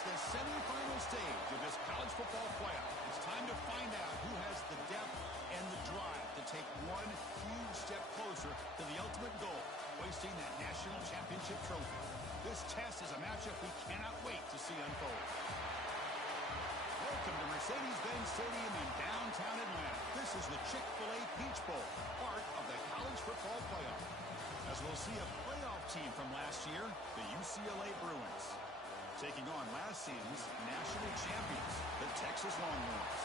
It's the semifinal stage of this college football playoff. It's time to find out who has the depth and the drive to take one huge step closer to the ultimate goal, hoisting that national championship trophy. This test is a matchup we cannot wait to see unfold. Welcome to Mercedes-Benz Stadium in downtown Atlanta. This is the Chick-fil-A Peach Bowl, part of the college football playoff. As we'll see a playoff team from last year, the UCLA Bruins, taking on last season's national champions, the Texas Longhorns.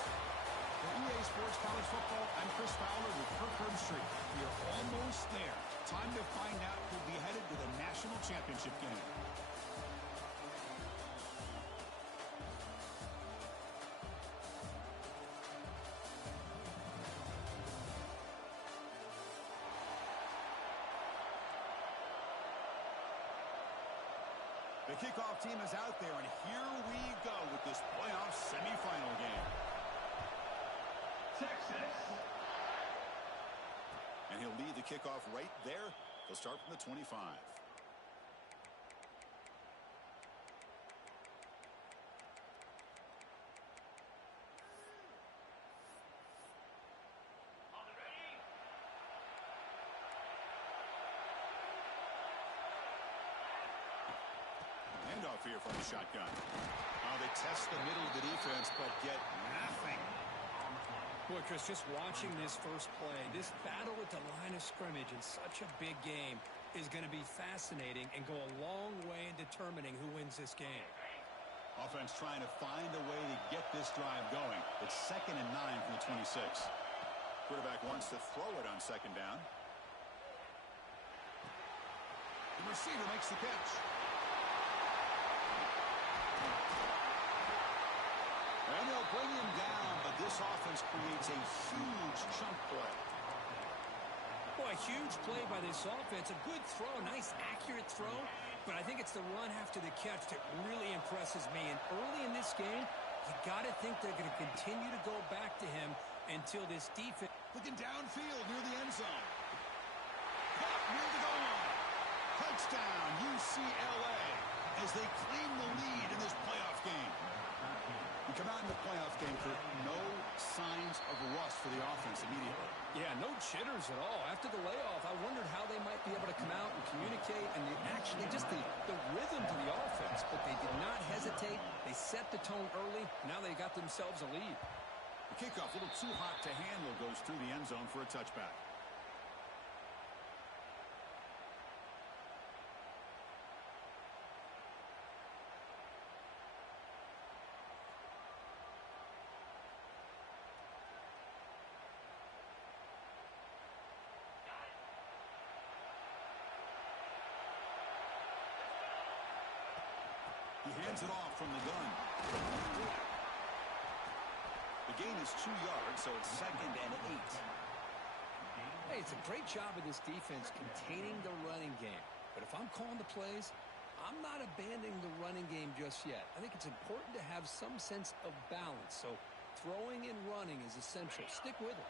For EA Sports College Football, I'm Chris Fowler with Kirkland Street. We are almost there. Time to find out who'll be headed to the national championship game. The kickoff team is out there, and here we go with this playoff semifinal game. Texas. And he'll lead the kickoff right there. He'll start from the 25. Handoff here from the shotgun. They test the middle of the defense, but get nothing. Boy, Chris, just watching this first play, this battle at the line of scrimmage in such a big game is going to be fascinating and go a long way in determining who wins this game. Offense trying to find a way to get this drive going. It's 2nd and 9 from the 26. Quarterback wants to throw it on 2nd down. The receiver makes the catch. And they'll bring him down, but this offense creates a huge chunk play. Boy, a huge play by this offense. A good throw, nice accurate throw, but I think it's the run after the catch that really impresses me. And early in this game, you got to think they're going to continue to go back to him until this defense. Looking downfield near the end zone. Caught near the goal line. Touchdown, UCLA, as they claim the lead in this playoff game. You come out in the playoff game, Kurt, no signs of rust for the offense immediately. Yeah, no jitters at all. After the layoff, I wondered how they might be able to come out and communicate and actually just the rhythm to the offense. But they did not hesitate. They set the tone early. Now they got themselves a lead. The kickoff, a little too hot to handle, goes through the end zone for a touchback. He hands it off from the gun. The gain is 2 yards, so it's 2nd and 8. Hey, it's a great job of this defense containing the running game. But if I'm calling the plays, I'm not abandoning the running game just yet. I think it's important to have some sense of balance. So throwing and running is essential. Stick with it.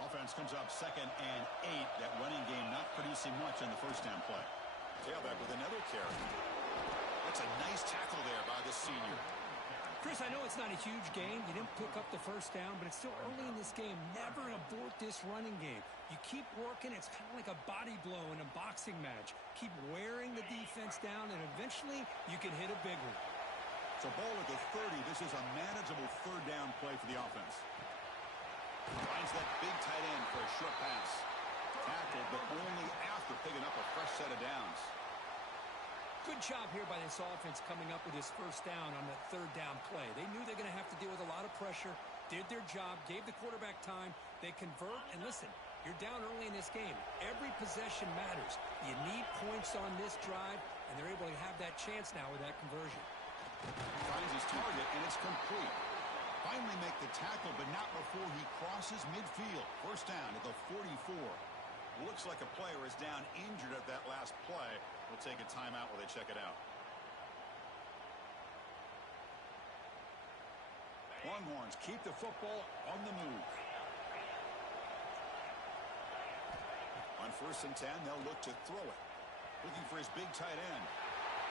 Offense comes up 2nd and 8. That running game not producing much on the first down play. Tailback with another carry. That's a nice tackle there by the senior. Chris, I know it's not a huge gain. You didn't pick up the first down, but it's still early in this game. Never abort this running game. You keep working. It's kind of like a body blow in a boxing match. Keep wearing the defense down, and eventually you can hit a big one. So ball at the 30. This is a manageable 3rd down play for the offense. Finds that big tight end for a short pass. Tackled, but only after picking up a fresh set of downs. Good job here by this offense coming up with his first down on the 3rd down play. They knew they're going to have to deal with a lot of pressure, did their job, gave the quarterback time. They convert, and listen, you're down early in this game. Every possession matters. You need points on this drive, and they're able to have that chance now with that conversion. Finds his target, and it's complete. Finally make the tackle, but not before he crosses midfield. First down at the 44. Looks like a player is down injured at that last play. We'll take a timeout while they check it out. Longhorns keep the football on the move. On 1st and 10, they'll look to throw it. Looking for his big tight end.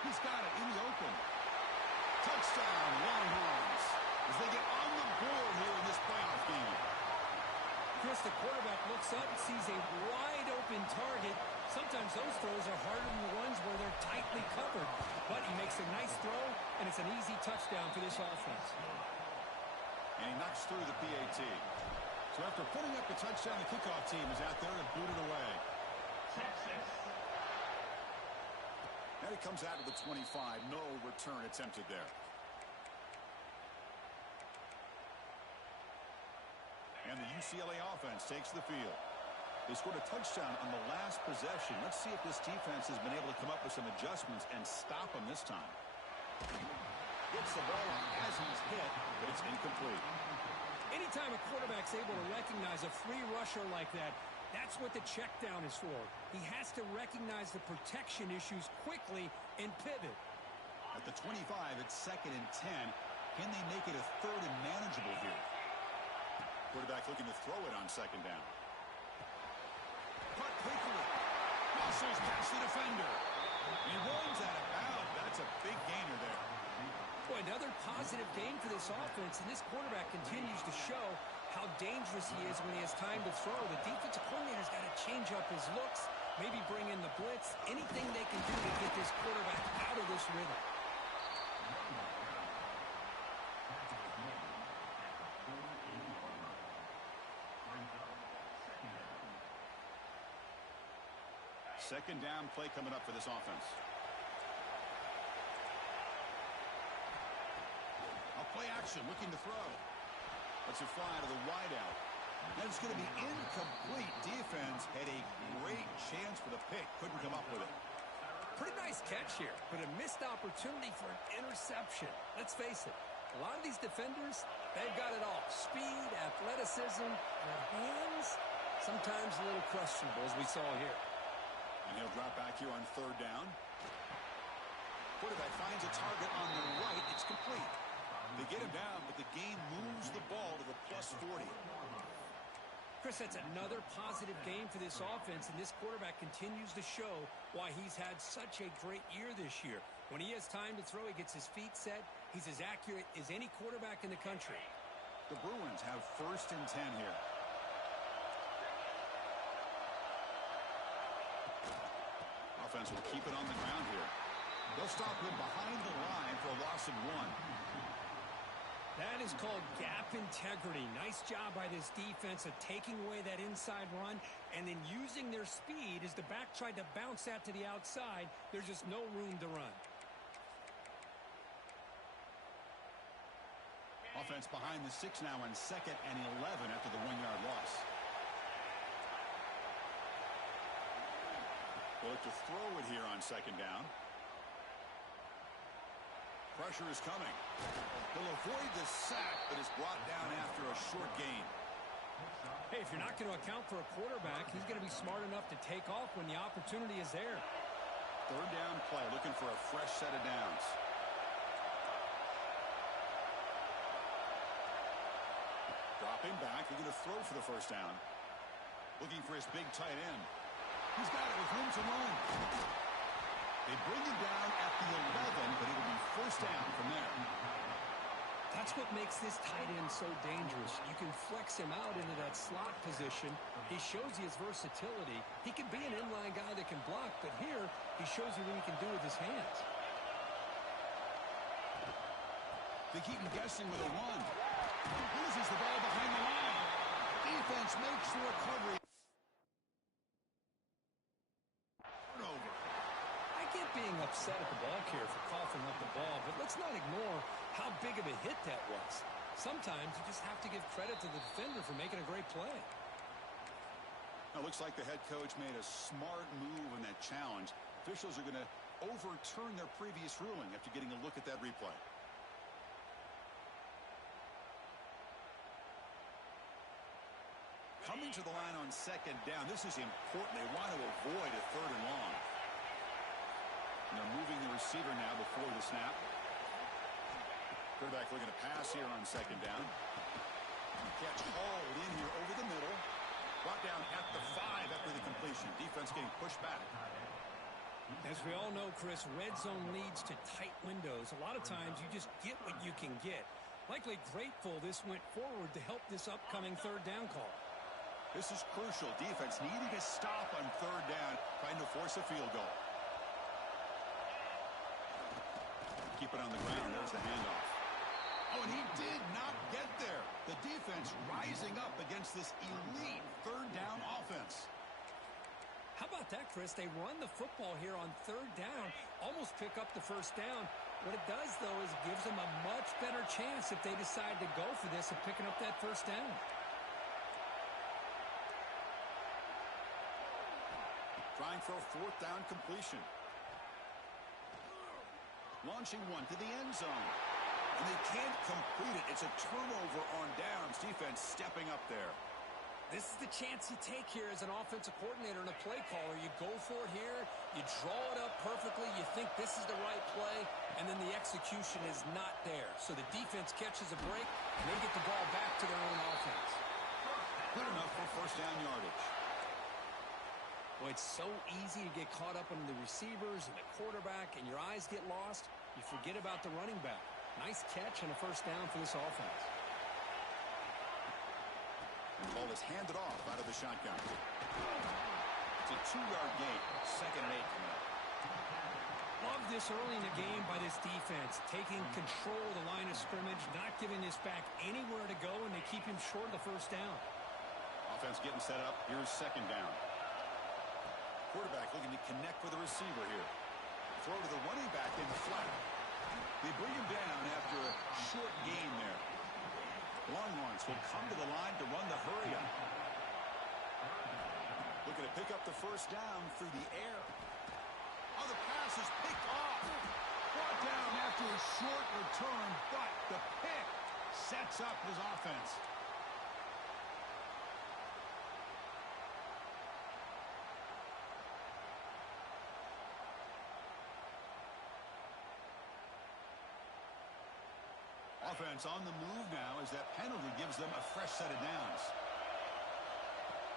He's got it in the open. Touchdown, Longhorns, as they get on the board here in this playoff game. Chris, the quarterback looks up, sees a wide-open target. Sometimes those throws are harder than the ones where they're tightly covered. But he makes a nice throw, and it's an easy touchdown for this offense. And he knocks through the PAT. So after putting up the touchdown, the kickoff team is out there and booted away. Now he comes out to the 25. No return attempted there. And the UCLA offense takes the field. They scored a touchdown on the last possession. Let's see if this defense has been able to come up with some adjustments and stop them this time. Gets the ball as he's hit, but it's incomplete. Anytime a quarterback's able to recognize a free rusher like that, that's what the check down is for. He has to recognize the protection issues quickly and pivot. At the 25, it's 2nd and 10. Can they make it a 3rd and manageable here? Quarterback looking to throw it on 2nd down. Caught quickly. Muscles past the defender. He runs out of bounds. That's a big gainer there. Boy, another positive game for this offense, and this quarterback continues to show how dangerous he is when he has time to throw. The defensive coordinator's got to change up his looks, maybe bring in the blitz, anything they can do to get this quarterback out of this rhythm. Second down play coming up for this offense. Play action, looking to throw. Lets it fly to the wideout. And it's going to be incomplete. Defense had a great chance for the pick. Couldn't come up with it. Pretty nice catch here, but a missed opportunity for an interception. Let's face it, a lot of these defenders, they've got it all. Speed, athleticism, their hands, sometimes a little questionable, as we saw here. And he'll drop back here on 3rd down. Quarterback finds a target on the right. It's complete. They get him down, but the game moves the ball to the +40. Chris, that's another positive game for this offense, and this quarterback continues to show why he's had such a great year this year. When he has time to throw, he gets his feet set. He's as accurate as any quarterback in the country. The Bruins have 1st and 10 here. Offense will keep it on the ground here. They'll stop him behind the line for a loss of 1. That is called gap integrity. Nice job by this defense of taking away that inside run and then using their speed as the back tried to bounce that to the outside. There's just no room to run. Offense behind the 6 now on 2nd and 11 after the 1-yard loss. They'll look to throw it here on 2nd down. Pressure is coming. He'll avoid the sack, but is brought down after a short gain. Hey, if you're not going to account for a quarterback, he's going to be smart enough to take off when the opportunity is there. 3rd down play, looking for a fresh set of downs. Dropping back, looking to throw for the 1st down. Looking for his big tight end. He's got it with room to run. They bring him down at the 11, but it'll be 1st down from there. That's what makes this tight end so dangerous. You can flex him out into that slot position. He shows you his versatility. He can be an inline guy that can block, but here he shows you what he can do with his hands. They keep him guessing with a run. Loses the ball behind the line. Defense makes the recovery. Turnover. I get being upset at the ball carrier for coughing up the ball, but let's not ignore how big of a hit that was. Sometimes you just have to give credit to the defender for making a great play. Now, it looks like the head coach made a smart move in that challenge. Officials are going to overturn their previous ruling after getting a look at that replay. Coming to the line on 2nd down. This is important. They want to avoid a 3rd and long. And they're moving the receiver now before the snap. Quarterback looking to pass here on 2nd down. Catch hauled in here over the middle. Brought down at the 5 after the completion. Defense getting pushed back. As we all know, Chris, red zone leads to tight windows. A lot of times you just get what you can get. Likely grateful this went forward to help this upcoming third down call. This is crucial. Defense needing a stop on third down, trying to force a field goal. Keep it on the ground. There's the handoff. Oh, and he did not get there. The defense rising up against this elite third down offense. How about that, Chris? They run the football here on third down, almost pick up the first down. What it does, though, is it gives them a much better chance if they decide to go for this of picking up that first down. Trying for a fourth down completion. Launching one to the end zone. And they can't complete it. It's a turnover on downs. Defense stepping up there. This is the chance you take here as an offensive coordinator and a play caller. You go for it here. You draw it up perfectly. You think this is the right play, and then the execution is not there. So the defense catches a break, and they get the ball back to their own offense. Good enough for first down yardage. Well, it's so easy to get caught up under the receivers and the quarterback, and your eyes get lost. You forget about the running back. Nice catch and a first down for this offense. And the ball is handed off out of the shotgun. It's a 2-yard gain. 2nd and 8 coming up. Love this early in the game by this defense. Taking control of the line of scrimmage, not giving this back anywhere to go, and they keep him short of the first down. Offense getting set up. Here's 2nd down. Quarterback looking to connect with the receiver here. Throw to the running back in the flat. They bring him down after a short gain there. Longhorns will come to the line to run the hurry up. Looking to pick up the first down through the air. Oh, the pass is picked off. Brought down after a short return, but the pick sets up his offense. Offense on the move now as that penalty gives them a fresh set of downs.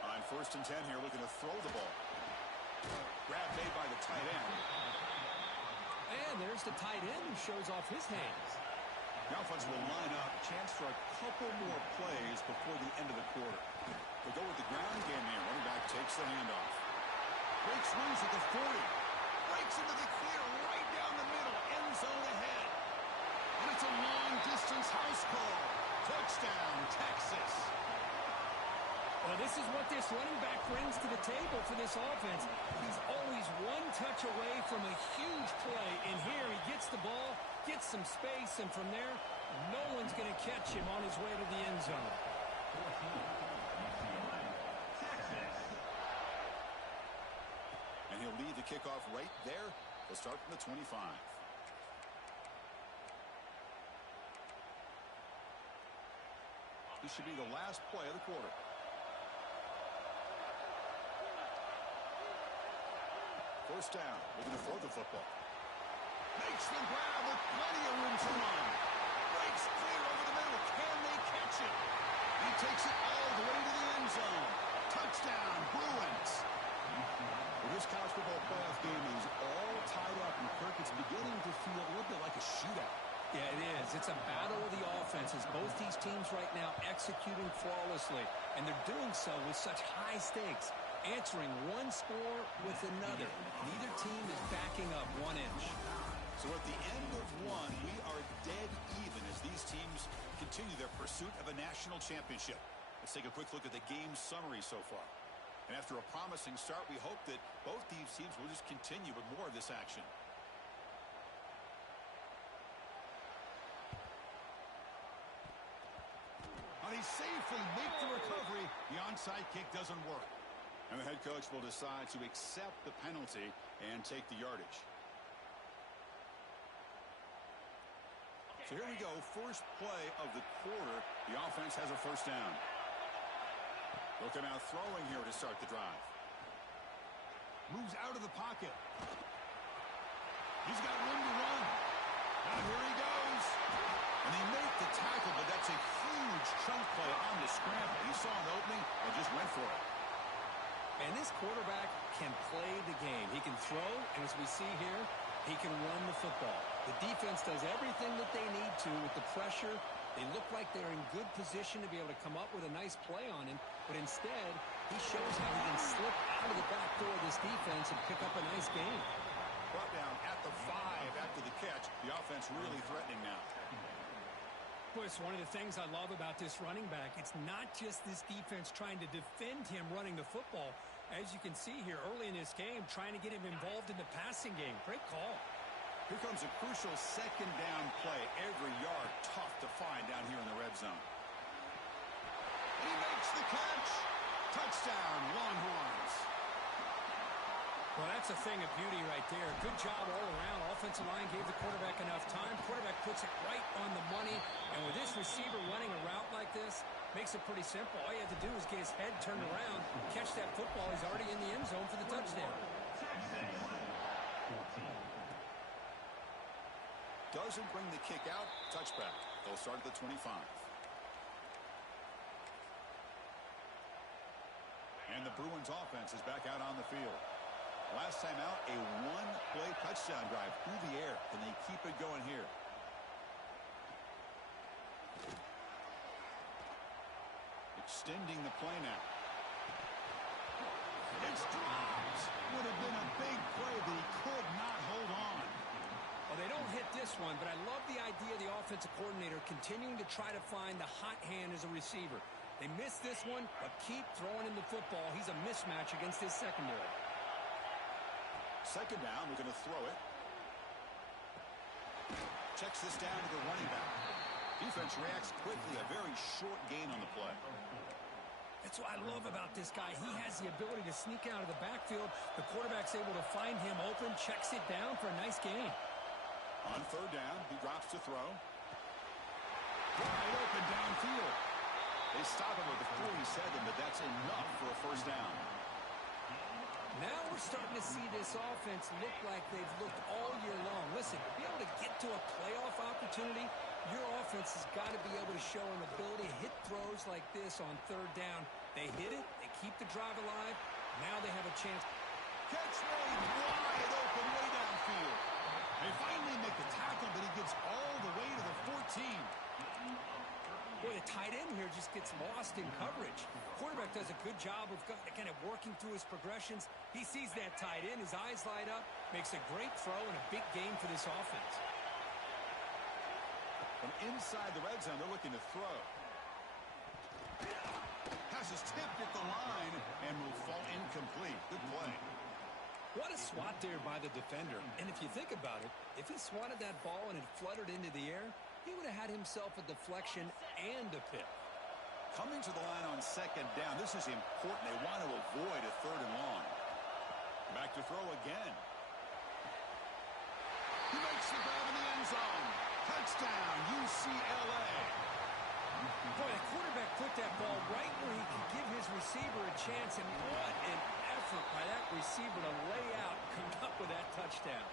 On 1st and 10 here, looking to throw the ball. Grab made by the tight end. And there's the tight end who shows off his hands. The offense will line up. Chance for a couple more plays before the end of the quarter. They go with the ground game here. Running back takes the handoff. Breaks loose at the 40. Breaks into the clear right down the middle. End zone ahead. And it's a long-distance house call. Touchdown, Texas. Well, this is what this running back brings to the table for this offense. He's always one touch away from a huge play. And here he gets the ball, gets some space, and from there, no one's going to catch him on his way to the end zone. And he'll lead the kickoff right there. They'll start from the 25. This should be the last play of the quarter. First down, looking to throw the football. Makes the grab with plenty of room to run. Breaks clear over the middle. Can they catch it? He takes it all the way to the end zone. Touchdown, Bruins. Well, this college football playoff game is all tied up, and Kirk, it's beginning to feel a little bit like a shootout. Yeah, it is. It's a battle of the offenses. Both these teams right now executing flawlessly, and they're doing so with such high stakes. Answering one score with another. Neither team is backing up 1 inch. So at the end of one, we are dead even as these teams continue their pursuit of a national championship. Let's take a quick look at the game summary so far. And after a promising start, we hope that both these teams will just continue with more of this action. And they safely make the recovery. The onside kick doesn't work. And the head coach will decide to accept the penalty and take the yardage. So here we go. First play of the quarter. The offense has a first down. Looking out throwing here to start the drive. Moves out of the pocket. He's got room to run. Now here he goes. And they make the tackle, but that's a huge chunk play on the scramble. He saw an opening and just went for it. And this quarterback can play the game. He can throw, and as we see here, he can run the football. The defense does everything that they need to with the pressure. They look like they're in good position to be able to come up with a nice play on him, but instead, he shows how he can slip out of the back door of this defense and pick up a nice gain. Brought down at the 5 after the catch. The offense really threatening now. Boy, it's one of the things I love about this running back. It's not just this defense trying to defend him running the football. As you can see here early in this game, trying to get him involved in the passing game. Great call. Here comes a crucial second down play. Every yard tough to find down here in the red zone. And he makes the catch. Touchdown, Longhorns. Well, that's a thing of beauty right there. Good job all around. Offensive line gave the quarterback enough time. Quarterback puts it right on the money. And with this receiver running a route like this, makes it pretty simple. All you have to do is get his head turned around, catch that football. He's already in the end zone for the touchdown. Doesn't bring the kick out. Touchback. They'll start at the 25. And the Bruins offense is back out on the field. Last time out, a one-play touchdown drive through the air. Can they keep it going here? Extending the play now. It's dropped. Would have been a big play, but he could not hold on. Well, they don't hit this one, but I love the idea of the offensive coordinator continuing to try to find the hot hand as a receiver. They missed this one, but keep throwing him the football. He's a mismatch against his secondary. Second down, we're going to throw it. Checks this down to the running back. Defense reacts quickly. A very short gain on the play. That's what I love about this guy. He has the ability to sneak out of the backfield. The quarterback's able to find him open, checks it down for a nice gain. On third down, he drops to throw. Wide open downfield. They stop him with the 47, but that's enough for a first down. Now we're starting to see this offense look like they've looked all year long. Listen, to be able to get to a playoff opportunity, your offense has got to be able to show an ability to hit throws like this on third down. They hit it, they keep the drive alive. Now they have a chance. Catch made wide open way downfield. They finally make the tackle, but he gets all the way to the 14. Boy, the tight end here just gets lost in coverage. Quarterback does a good job of kind of working through his progressions. He sees that tight end, his eyes light up, makes a great throw and a big gain for this offense. From inside the red zone, they're looking to throw. Pass is tipped at the line and will fall incomplete. Good play. What a swat there by the defender. And if you think about it, if he swatted that ball and it fluttered into the air, he would have had himself a deflection and a pick. Coming to the line on second down, this is important. They want to avoid a third and long. Back to throw again. He makes the grab in the end zone. Touchdown, UCLA. Boy, the quarterback put that ball right where he can give his receiver a chance, and what an effort by that receiver to lay out and come up with that touchdown.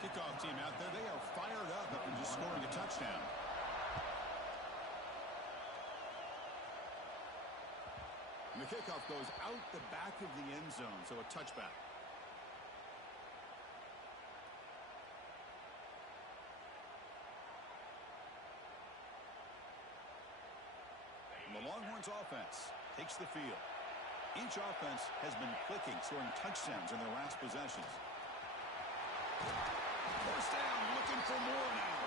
Kickoff team out there, they are fired up after just scoring a touchdown. And the kickoff goes out the back of the end zone, so a touchback. And the Longhorns offense takes the field. Each offense has been clicking, scoring touchdowns in their last possessions. First down, looking for more now.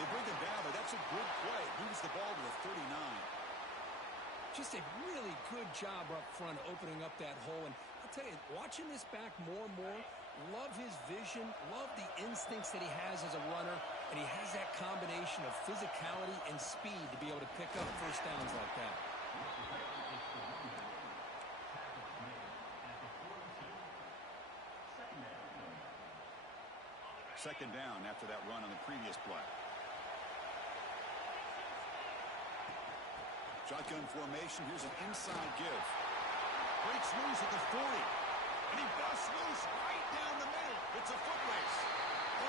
They bring him down, but that's a good play. Moves the ball to the 39. Just a really good job up front opening up that hole. And I'll tell you, watching this back more and more, love his vision, love the instincts that he has as a runner, and he has that combination of physicality and speed to be able to pick up first downs like that. Second down after that run on the previous play. Shotgun formation. Here's an inside give. Breaks loose at the 40. And he busts loose right down the middle. It's a foot race.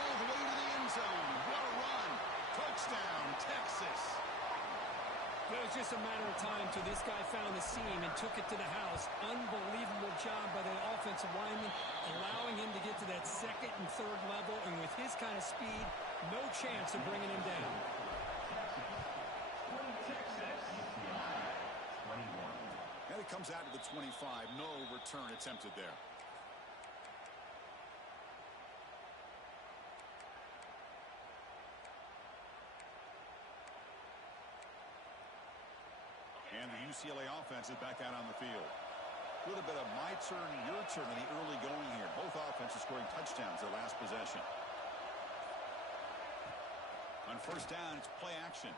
All the way to the end zone. What a run. Touchdown, Texas. It was just a matter of time till this guy found the seam and took it to the house. Unbelievable job offensive lineman, allowing him to get to that second and third level, and with his kind of speed, no chance of bringing him down. And it comes out to the 25. No return attempted there. And the UCLA offense is back out on the field. A little bit of my turn, your turn in the early going here. Both offenses scoring touchdowns their last possession. On first down, it's play action.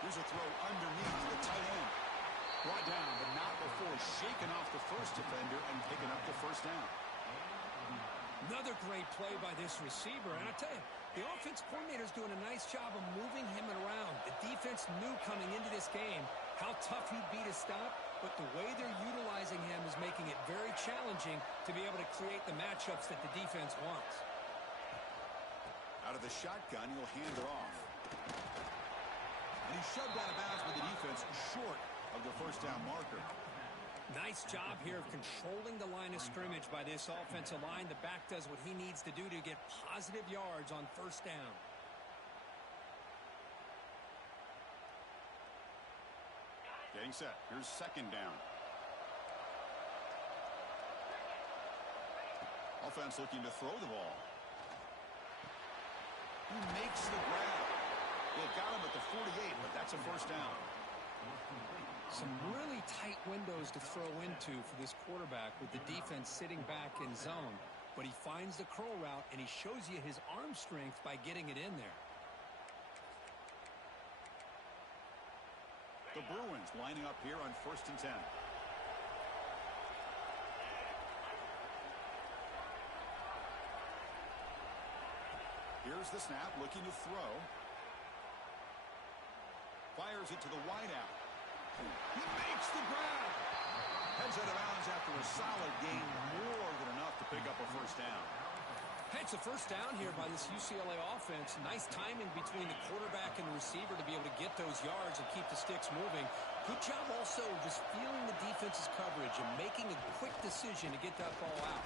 Here's a throw underneath to the tight end. Brought down, but not before shaking off the first defender and picking up the first down. Another great play by this receiver. And I tell you, the offense coordinator's doing a nice job of moving him around. The defense knew coming into this game how tough he'd be to stop, but the way they're utilizing him is making it very challenging to be able to create the matchups that the defense wants. Out of the shotgun, he'll hand it off. And he's shoved out of bounds with the defense short of the first down marker. Nice job here of controlling the line of scrimmage by this offensive line. The back does what he needs to do to get positive yards on first down. Getting set. Here's second down. Offense looking to throw the ball. He makes the grab. They've got him at the 48, but that's a first down. Some really tight windows to throw into for this quarterback with the defense sitting back in zone. But he finds the curl route, and he shows you his arm strength by getting it in there. The Bruins lining up here on first and 10. Here's the snap, looking to throw. Fires it to the wideout. He makes the grab. Heads out of bounds after a solid gain, more than enough to pick up a first down. It's a first down here by this UCLA offense. Nice timing between the quarterback and the receiver to be able to get those yards and keep the sticks moving. Good job also just feeling the defense's coverage and making a quick decision to get that ball out.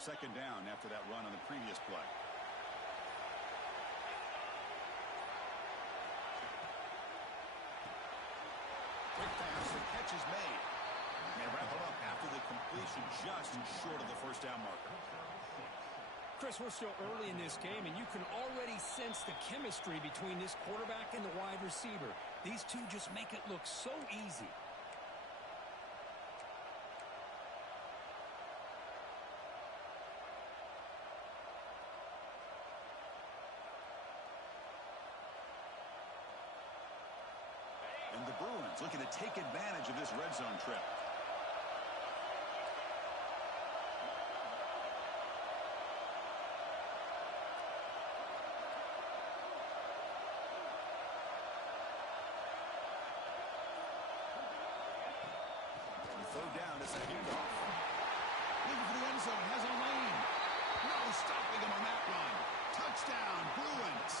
Second down after that run on the previous play. Quick pass, the catch is made. And they wrap it up after the completion just short of the first down marker. Chris, we're still early in this game, and you can already sense the chemistry between this quarterback and the wide receiver. These two just make it look so easy. And the Bruins looking to take advantage of this red zone trip. Third down is a handoff. Looking for the end zone, has a lane. No stopping him on that run. Touchdown, Bruins.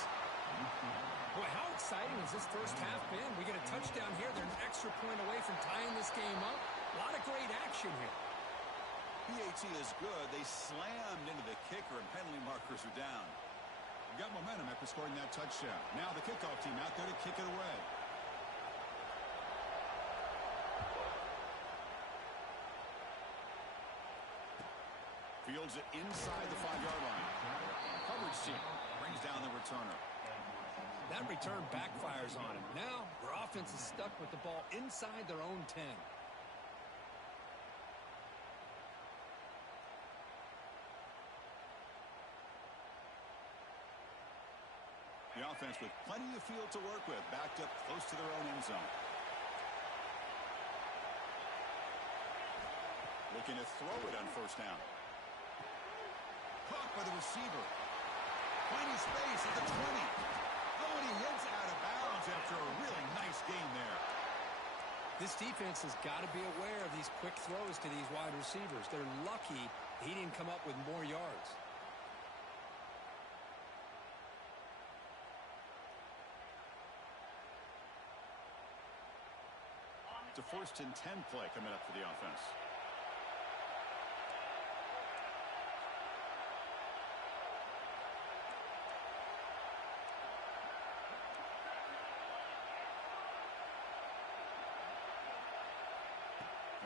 Boy, how exciting has this first half been? We get a touchdown here. They're an extra point away from tying this game up. A lot of great action here. PAT is good. They slammed into the kicker, and penalty markers are down. Got momentum after scoring that touchdown. Now the kickoff team out there to kick it away. Fields it inside the 5-yard line. Coverage team brings down the returner. That return backfires on him. Now their offense is stuck with the ball inside their own 10. The offense with plenty of field to work with, backed up close to their own end zone. Looking to throw it on first down. Caught by the receiver. Finding space at the 20. Oh, and he hits out of bounds after a This defense has got to be aware of these quick throws to these wide receivers. They're lucky he didn't come up with more yards. It's a 1st and 10 play coming up for the offense.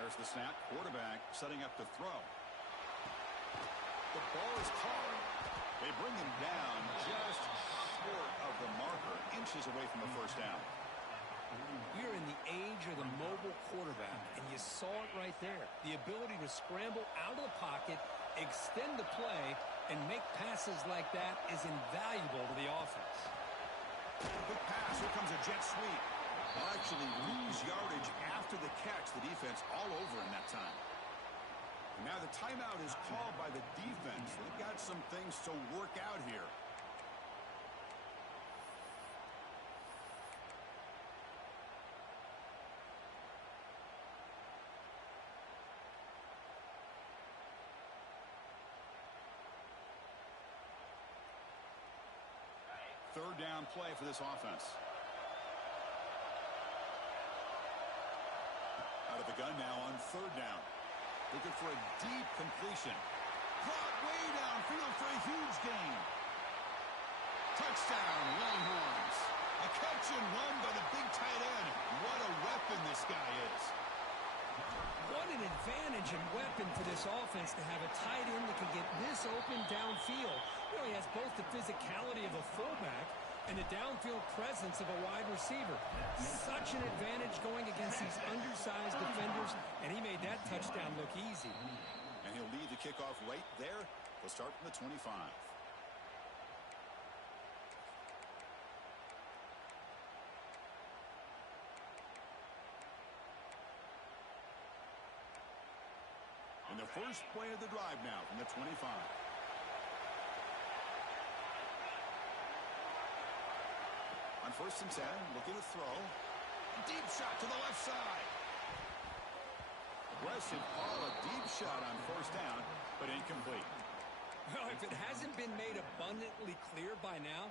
There's the snap. Quarterback setting up to throw. The ball is caught. They bring him down just short of the marker, inches away from the first down. We're in the age of the mobile quarterback, and you saw it right there. The ability to scramble out of the pocket, extend the play, and make passes like that is invaluable to the offense. Good pass. Here comes a jet sweep. They'll actually lose yardage after the catch. The defense all over in that time. And now the timeout is called by the defense. They've got some things to work out here. Third down play for this offense. Out of the gun now on 3rd down. Looking for a deep completion. Brought way downfield for a huge gain. Touchdown, Longhorns. A catch and run by the big tight end. What a weapon this guy is. What an advantage and weapon for this offense to have a tight end that can get this open downfield. Really has both the physicality of a fullback and the downfield presence of a wide receiver. Such an advantage going against these undersized defenders, and he made that touchdown look easy. And he'll lead the kickoff right there. They'll start from the 25. And the first play of the drive now from the 25. On 1st and 10, looking to throw. Deep shot to the left side. Aggressive call, a deep shot on 1st down, but incomplete. Well, if it hasn't been made abundantly clear by now,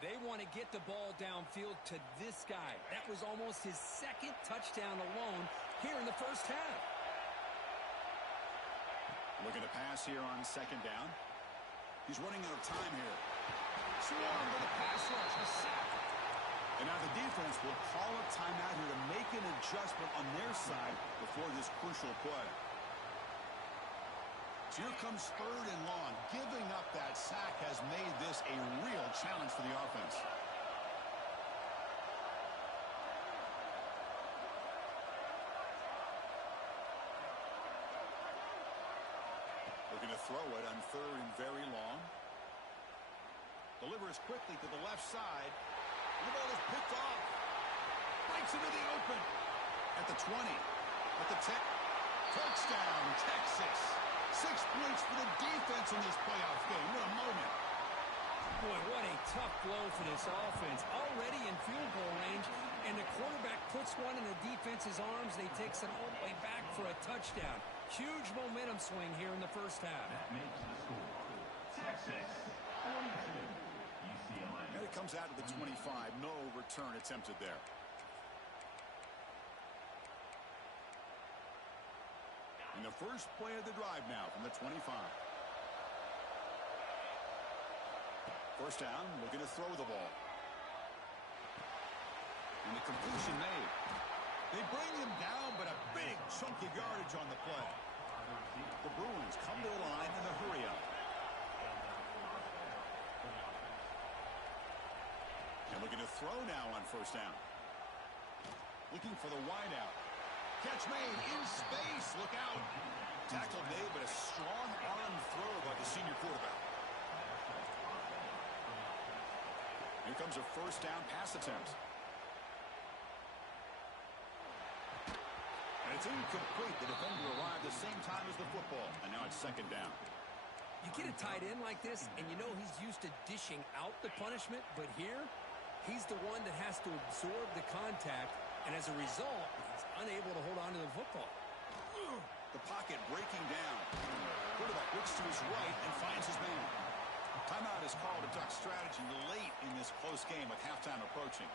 they want to get the ball downfield to this guy. That was almost his 2nd touchdown alone here in the first half. Looking to pass here on 2nd down. He's running out of time here. Swarmed by the pass rush, a sack. And now the defense will call a timeout here to make an adjustment on their side before this crucial play. So here comes 3rd and long. Giving up that sack has made this a real challenge for the offense. Looking to throw it on 3rd and very long. Delivers quickly to the left side. The ball is picked off. Breaks into the open. At the 20. At the 10. Touchdown, Texas. 6 points for the defense in this playoff game. What a moment. Boy, what a tough blow for this offense. Already in field goal range, and the quarterback puts one in the defense's arms. They takes it all the way back for a touchdown. Huge momentum swing here in the first half. That makes the score Texas 42. UCLA. And it comes out of the 25. No return attempted there. And the first play of the drive now from the 25. First down, looking to throw the ball. And the completion made. They bring him down, but a big chunk of yardage on the play. The Bruins come to the line in a hurry-up. And looking to throw now on first down. Looking for the wideout. Catch made in space. Look out. Tackle made, but a strong arm throw by the senior quarterback. Here comes a first down pass attempt. And it's incomplete. The defender arrived the same time as the football. And now it's second down. You get a tight end like this, and you know he's used to dishing out the punishment, but here, he's the one that has to absorb the contact, and as a result, he's unable to hold on to the football. The pocket breaking down. Quarterback looks to his right and finds his man. Timeout is called. A duck strategy late in this close game with halftime approaching.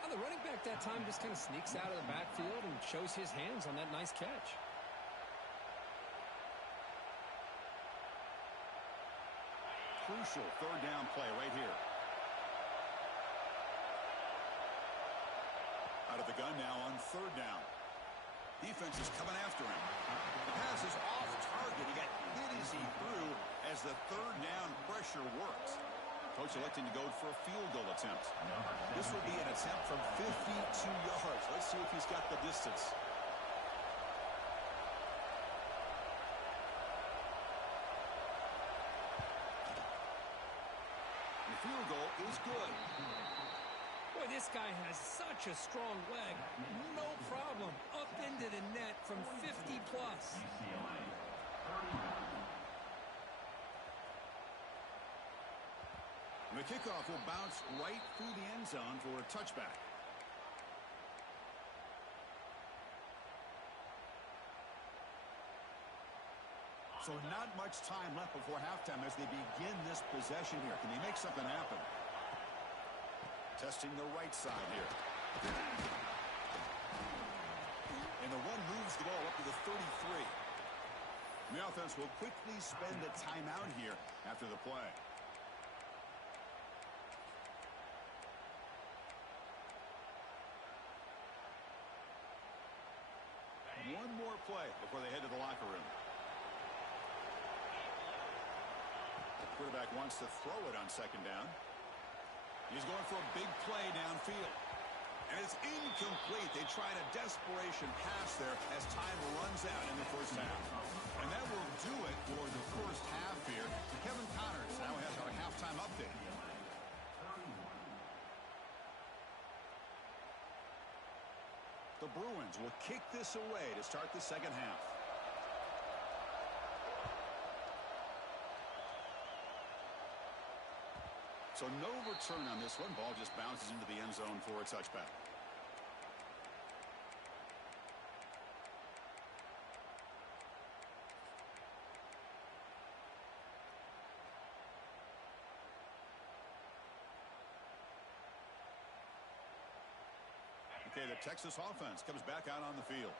Well, the running back that time just kind of sneaks out of the backfield and shows his hands on that nice catch. Crucial third down play right here. Out of the gun now on third down. Defense is coming after him. The pass is off target. He got hit as he threw as the third down pressure works. Coach electing to go for a field goal attempt. This will be an attempt from 52 yards. Let's see if he's got the distance. The field goal is good. Boy, this guy has such a strong leg. No problem. Up into the net from 50 plus. UCLA. The kickoff will bounce right through the end zone for a touchback. So not much time left before halftime as they begin this possession here. Can they make something happen? Testing the right side here. And the run moves the ball up to the 33. The offense will quickly spend a timeout here after the play. One more play before they head to the locker room. The quarterback wants to throw it on second down. He's going for a big play downfield. And it's incomplete. They tried a desperation pass there as time runs out in the first half. And that will do it for the first half here. Kevin Connors now has our halftime update. The Bruins will kick this away to start the second half. So no return on this one. Ball just bounces into the end zone for a touchback. Okay, the Texas offense comes back out on the field.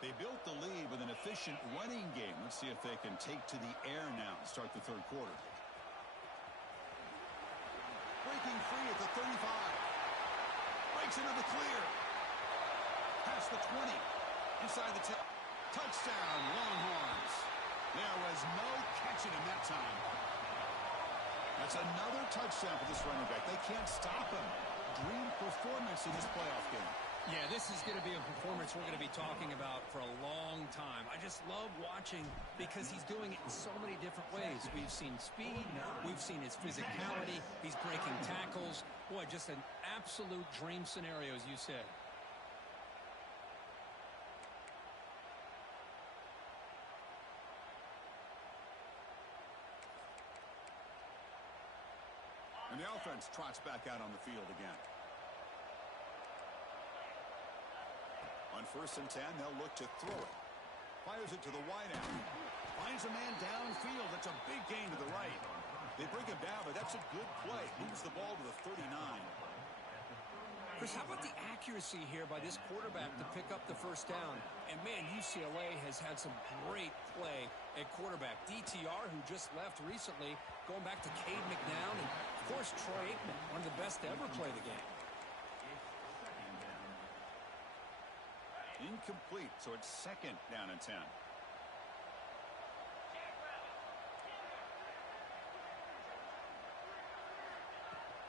They built the lead with an efficient running game. Let's see if they can take to the air now and start the third quarter. Breaking free at the 35. Breaks into the clear. Past the 20. Inside the 10. Touchdown, Longhorns. There was no catching him that time. That's another touchdown for this running back. They can't stop him. Dream performance in this playoff game. Yeah, this is going to be a performance we're going to be talking about for a long time. I just love watching because he's doing it in so many different ways. We've seen speed. We've seen his physicality. He's breaking tackles. Boy, just an absolute dream scenario, as you said. And the offense trots back out on the field again. On 1st and 10, they'll look to throw it. Fires it to the wideout. Finds a man downfield. That's a big gain to the right. They bring him down, but that's a good play. Moves the ball to the 39. Chris, how about the accuracy here by this quarterback to pick up the first down? And, man, UCLA has had some great play at quarterback. DTR, who just left recently, going back to Cade McNown, and, of course, Troy Aikman, one of the best to ever play the game. Incomplete, so it's 2nd down and 10.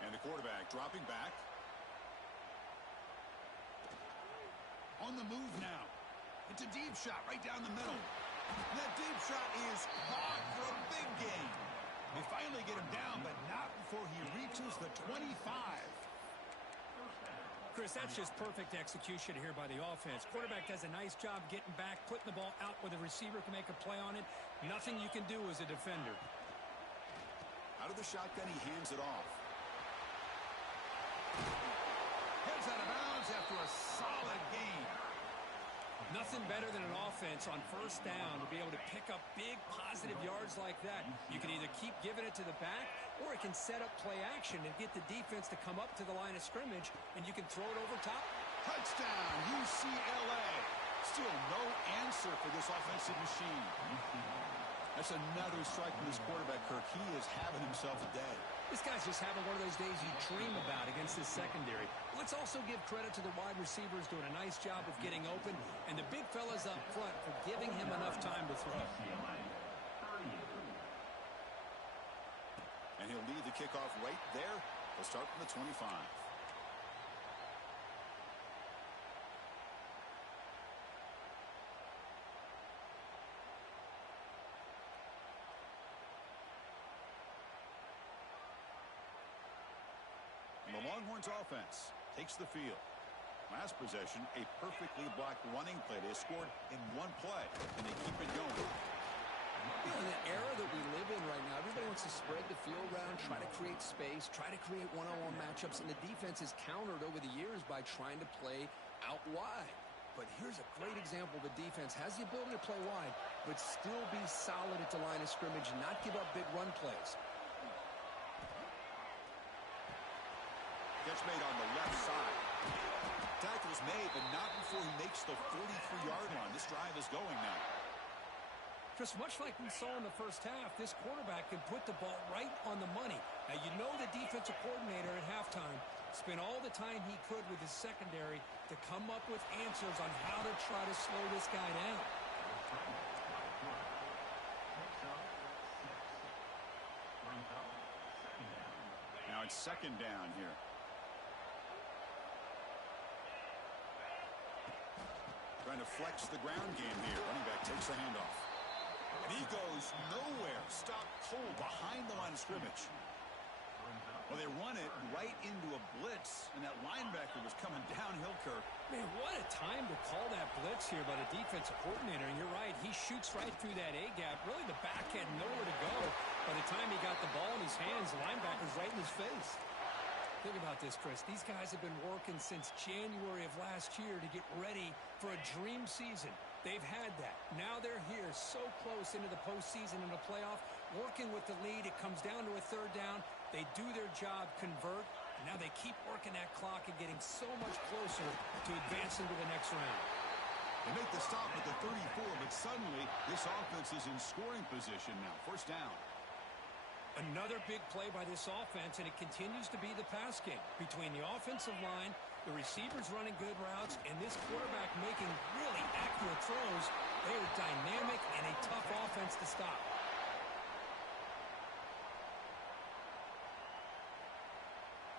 And the quarterback dropping back. On the move now. It's a deep shot right down the middle. And that deep shot is caught for a big gain. They finally get him down, but not before he reaches the 25. Chris, that's just perfect execution here by the offense. Quarterback does a nice job getting back, putting the ball out where the receiver can make a play on it. Nothing you can do as a defender. Out of the shotgun, he hands it off. Heads out of bounds after a solid gain. nothing better than an offense on first down to be able to pick up big positive yards like that. You can either keep giving it to the back, or it can set up play action and get the defense to come up to the line of scrimmage, and you can throw it over top. Touchdown, UCLA. Still no answer for this offensive machine. That's another strike from this quarterback, Kirk. He is having himself a day. This guy's just having one of those days you dream about against this secondary. Let's also give credit to the wide receivers doing a nice job of getting open, and the big fellas up front for giving him enough time to throw. And he'll lead the kickoff right there. He'll start from the 25. And the Longhorns offense takes the field. Last possession, a perfectly blocked running play. They scored in one play, and they keep it going. You know, in the era that we live in right now, everybody wants to spread the field around, try to create space, try to create one-on-one matchups, and the defense is countered over the years by trying to play out wide. But here's a great example. The defense has the ability to play wide, but still be solid at the line of scrimmage and not give up big run plays. Catch made on the left side. Tackle's made, but not before he makes the 43-yard line. This drive is going now. Just much like we saw in the first half, this quarterback can put the ball right on the money. Now, you know the defensive coordinator at halftime spent all the time he could with his secondary to come up with answers on how to try to slow this guy down. Now it's second down here. Trying to flex the ground game here. Running back takes the handoff. And he goes nowhere. Stopped cold behind the line of scrimmage. Well, they run it right into a blitz, and that linebacker was coming downhill, Kirk. Man, what a time to call that blitz here by the defensive coordinator. And you're right, he shoots right through that A-gap. Really, the back had nowhere to go. By the time he got the ball in his hands, the linebacker's right in his face. Think about this, Chris. These guys have been working since January of last year to get ready for a dream season. They've had that. Now they're here so close into the postseason and the playoff, working with the lead. It comes down to a third down. They do their job, convert, and now they keep working that clock and getting so much closer to advancing to the next round. They make the stop at the 34, but suddenly this offense is in scoring position now. First down. Another big play by this offense, and it continues to be the pass game. Between the offensive line, the receivers running good routes, and this quarterback making really accurate throws, they are dynamic and a tough offense to stop.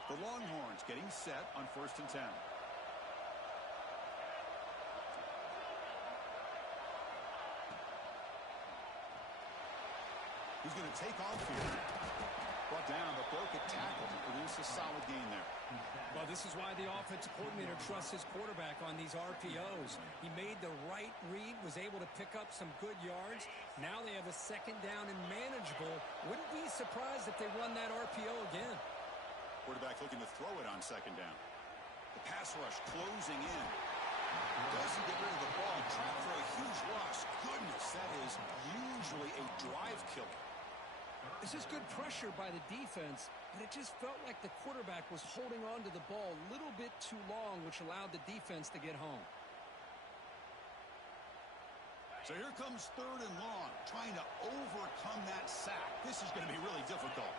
The Longhorns getting set on 1st and 10. Who's going to take off here? Brought down, but broke a tackle to produce a solid gain there. Well, this is why the offensive coordinator trusts his quarterback on these RPOs. He made the right read, was able to pick up some good yards. Now they have a second down and manageable. Wouldn't be surprised if they run that RPO again. Quarterback looking to throw it on second down. The pass rush closing in. Doesn't get rid of the ball. Trapped for a huge loss. Goodness, that is usually a drive killer. This is good pressure by the defense, but it just felt like the quarterback was holding on to the ball a little bit too long, which allowed the defense to get home. So here comes 3rd and long, trying to overcome that sack. This is going to be really difficult.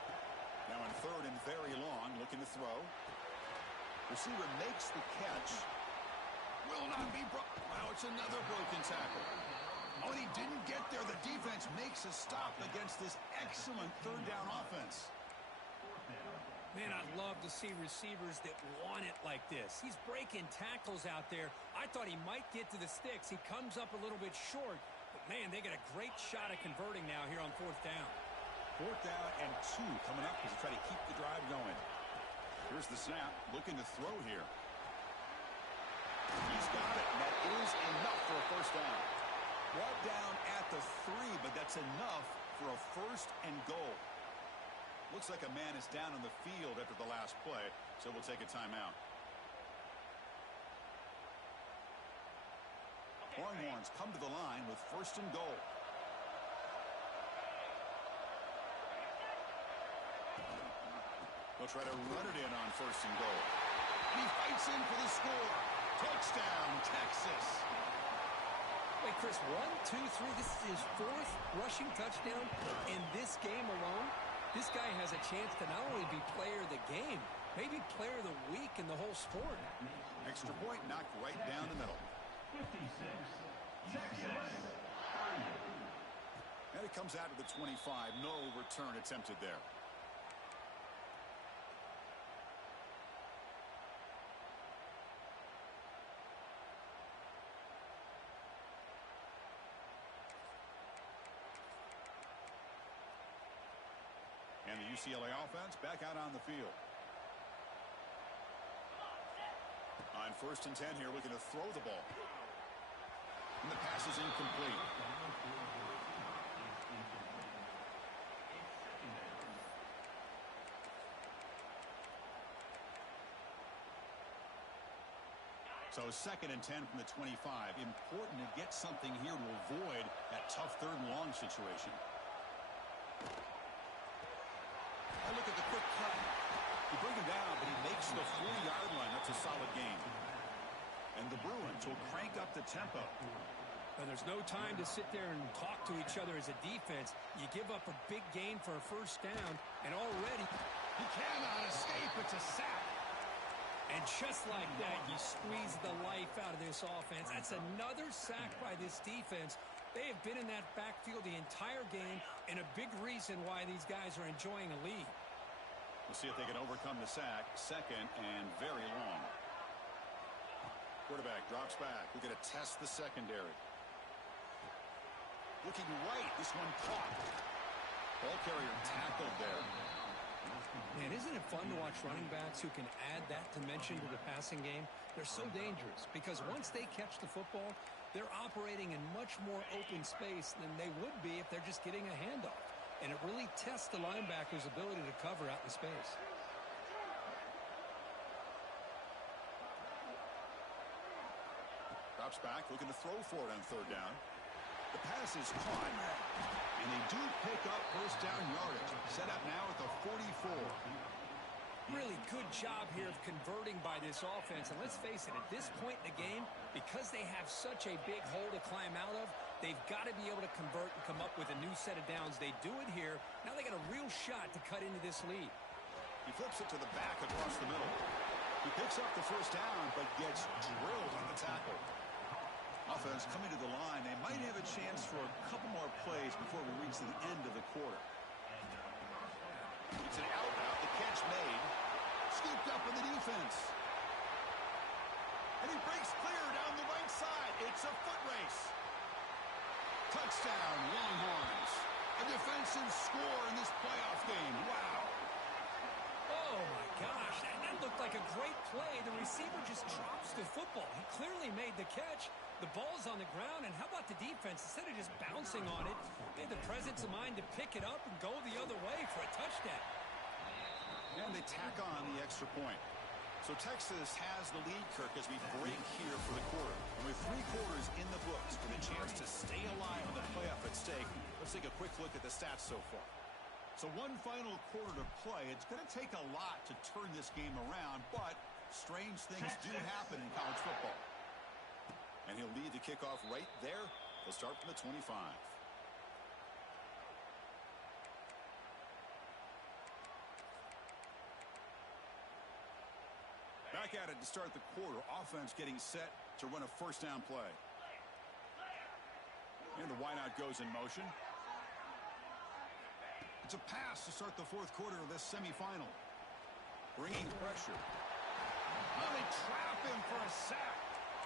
Now in 3rd and very long, looking to throw. Receiver makes the catch. Will not be broken. Wow, it's another broken tackle. Oh, and he didn't get there. The defense makes a stop against this excellent 3rd down offense. Man, I'd love to see receivers that want it like this. He's breaking tackles out there. I thought he might get to the sticks. He comes up a little bit short. But, man, they got a great shot at converting now here on 4th down. 4th down and 2 coming up as they try to keep the drive going. Here's the snap. Looking to throw here. He's got it. And that is enough for a 1st down. Brought down at the 3, but that's enough for a 1st and goal. Looks like a man is down on the field after the last play, so we'll take a timeout. Longhorns come to the line with 1st and goal. They'll try to run it in on 1st and goal. He fights in for the score. Touchdown, Texas. Wait, Chris, 1, 2, 3. This is his 4th rushing touchdown in this game alone. This guy has a chance to not only be player of the game, maybe player of the week in the whole sport. Extra point knocked right down the middle. 56, Texas. And it comes out to the 25. No return attempted there. And the UCLA offense back out on the field. On 1st and 10 here, looking to throw the ball. And the pass is incomplete. So 2nd and 10 from the 25. Important to get something here to avoid that tough 3rd and long situation. Look at the quick cut. You bring him down, but he makes the 40-yard line. That's a solid gain. And the Bruins will crank up the tempo. And there's no time to sit there and talk to each other as a defense. You give up a big gain for a 1st down, and already he cannot escape. It's a sack. And just like that, you squeeze the life out of this offense. That's another sack by this defense. They have been in that backfield the entire game, and a big reason why these guys are enjoying a lead. We'll see if they can overcome the sack. 2nd and very long. Quarterback drops back. We're going to test the secondary. Looking right. This one caught. Ball carrier tackled there. Man, isn't it fun to watch running backs who can add that dimension to the passing game? They're so dangerous because once they catch the football, they're operating in much more open space than they would be if they're just getting a handoff. And it really tests the linebacker's ability to cover out in space. Drops back, looking to throw for it on 3rd down. The pass is caught, and they do pick up 1st down yardage. Set up now at the 44. Really good job here of converting by this offense. And let's face it, at this point in the game, because they have such a big hole to climb out of, they've got to be able to convert and come up with a new set of downs. They do it here. Now they got a real shot to cut into this lead. He flips it to the back across the middle. He picks up the 1st down, but gets drilled on the tackle. Offense coming to the line. They might have a chance for a couple more plays before we reach the end of the quarter. It's an out route. The catch made. Scooped up in the defense. And he breaks clear down the right side. It's a foot race. Touchdown, Longhorns. A defensive score in this playoff game. Wow. Oh, my gosh. That looked like a great play. The receiver just drops the football. He clearly made the catch. The ball's on the ground, and how about the defense? Instead of just bouncing on it, they had the presence of mind to pick it up and go the other way for a touchdown. And they tack on the extra point. So Texas has the lead, Kirk, as we break here for the quarter. And with 3 quarters in the books with a chance to stay alive with the playoff at stake, let's take a quick look at the stats so far. So one final quarter to play. It's going to take a lot to turn this game around, but strange things do happen in college football. And he'll lead the kickoff right there. He'll start from the 25. Back at it to start the quarter. Offense getting set to run a 1st down play. And the wideout goes in motion. It's a pass to start the 4th quarter of this semifinal. Bringing pressure. Oh, they trap him for a sack.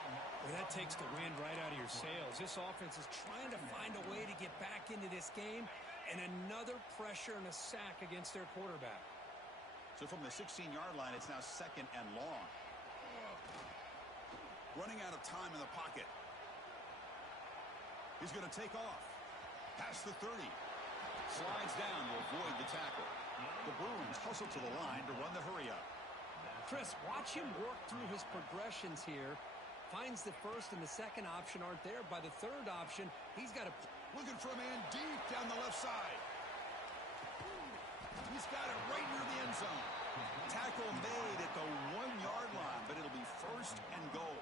Well, that takes the wind right out of your sails. This offense is trying to find a way to get back into this game, and another pressure and a sack against their quarterback. So from the 16-yard line, it's now 2nd and long. Running out of time in the pocket. He's going to take off. Past the 30. Slides down to avoid the tackle. The Bruins hustle to the line to run the hurry up. Chris, watch him work through his progressions here. Finds the first and the second option aren't there. By the third option, he's got to... Looking for a man deep down the left side. He's got it right near the end zone. Tackle made at the 1-yard line, but it'll be first and goal.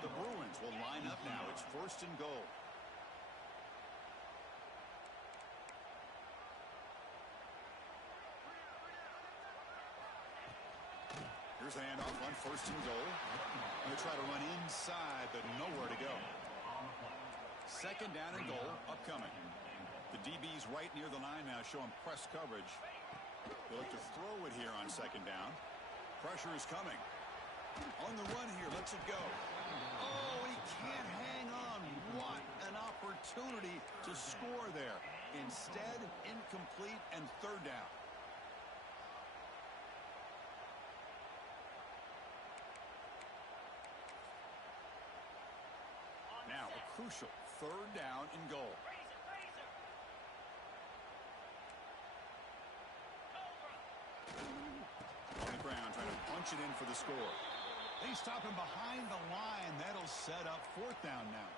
The Bruins will line up now. It's first and goal. Here's the handoff on first and goal. Going to try to run inside, but nowhere to go. Second down and goal upcoming. The DB's right near the line now, showing press coverage. They'll look to throw it here on second down. Pressure is coming. On the run here, lets it go. Oh, he can't hang on. What an opportunity to score there. Instead, incomplete and third down. Now a crucial third down and goal. On the ground, trying to punch it in for the score. They stop him behind the line. That'll set up fourth down now.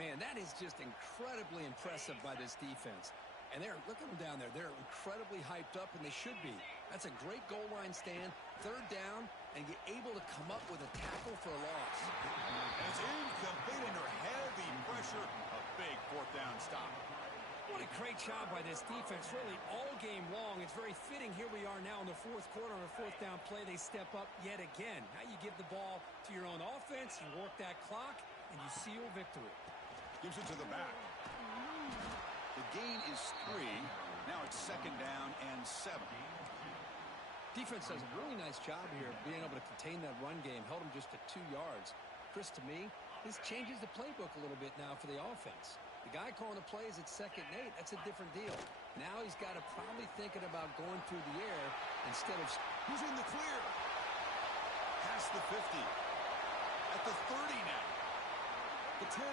Man, that is just incredibly impressive by this defense. And look at them down there. They're incredibly hyped up, and they should be. That's a great goal line stand, third down, and get able to come up with a tackle for a loss. It's incomplete under heavy pressure. A big fourth down stop. What a great job by this defense, really all game long. It's very fitting. Here we are now in the fourth quarter on a fourth down play. They step up yet again. Now you give the ball to your own offense, you work that clock, and you seal victory. Gives it to the back. The gain is 3. Now it's second down and 7. Defense does a really nice job here of being able to contain that run game. Held him just to 2 yards. Chris, to me, this changes the playbook a little bit now for the offense. The guy calling the plays at 2nd and 8, that's a different deal. Now he's got to probably thinking about going through the air instead of... He's in the clear. Past the 50. At the 30 now. The 10.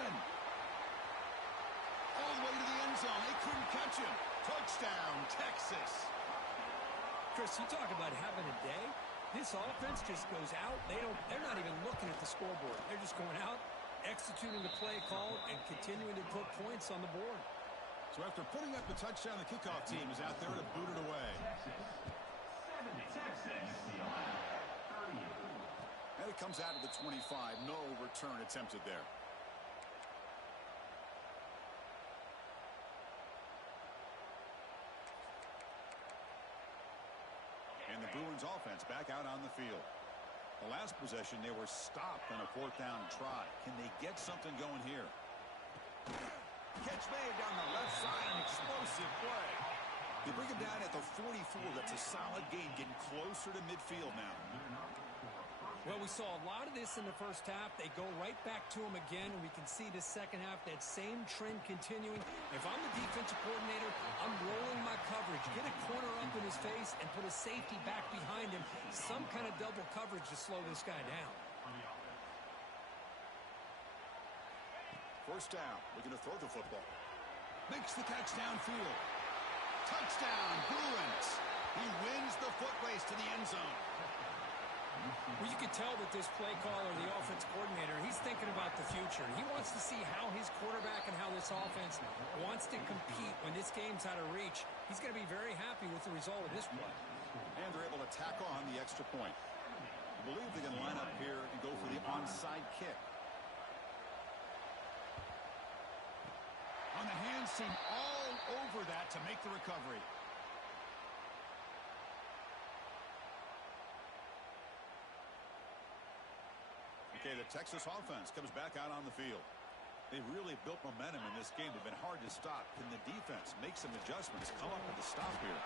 All the way to the end zone. They couldn't catch him. Touchdown, Texas. Chris, you talk about having a day. This offense just goes out. They're not even looking at the scoreboard. They're just going out, executing the play call, and continuing to put points on the board. So after putting up the touchdown, the kickoff team is out there to boot it away. And it comes out of the 25. No return attempted there. And the Bruins offense back out on the field. The last possession, they were stopped on a fourth down try. Can they get something going here? Catch made down the left side, an explosive play. They bring him down at the 44. That's a solid gain, getting closer to midfield now. Well, we saw a lot of this in the first half. They go right back to him again, and we can see the second half, that same trend continuing. If I'm the defensive coordinator, I'm rolling my coverage. Get a corner up in his face and put a safety back behind him. Some kind of double coverage to slow this guy down. First down, looking to throw the football. Makes the catch downfield. Touchdown, Bruins. He wins the foot race to the end zone. Well, you can tell that this play caller, the offense coordinator, he's thinking about the future. He wants to see how his quarterback and how this offense wants to compete when this game's out of reach. He's going to be very happy with the result of this play. And they're able to tack on the extra point. I believe they're going to line up here and go for the onside kick. On the hands team, all over that to make the recovery. Okay, the Texas offense comes back out on the field. They really built momentum in this game. They've been hard to stop. Can the defense make some adjustments, come up with a stop here?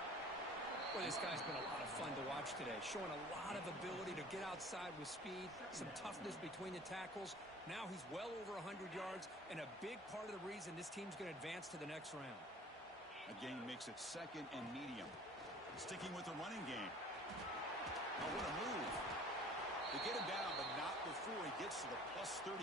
Well, this guy's been a lot of fun to watch today, showing a lot of ability to get outside with speed, some toughness between the tackles. Now he's well over 100 yards, and a big part of the reason this team's going to advance to the next round. Again, makes it second and medium. Sticking with the running game. Oh, what a move. They get him down, but not before he gets to the plus 38.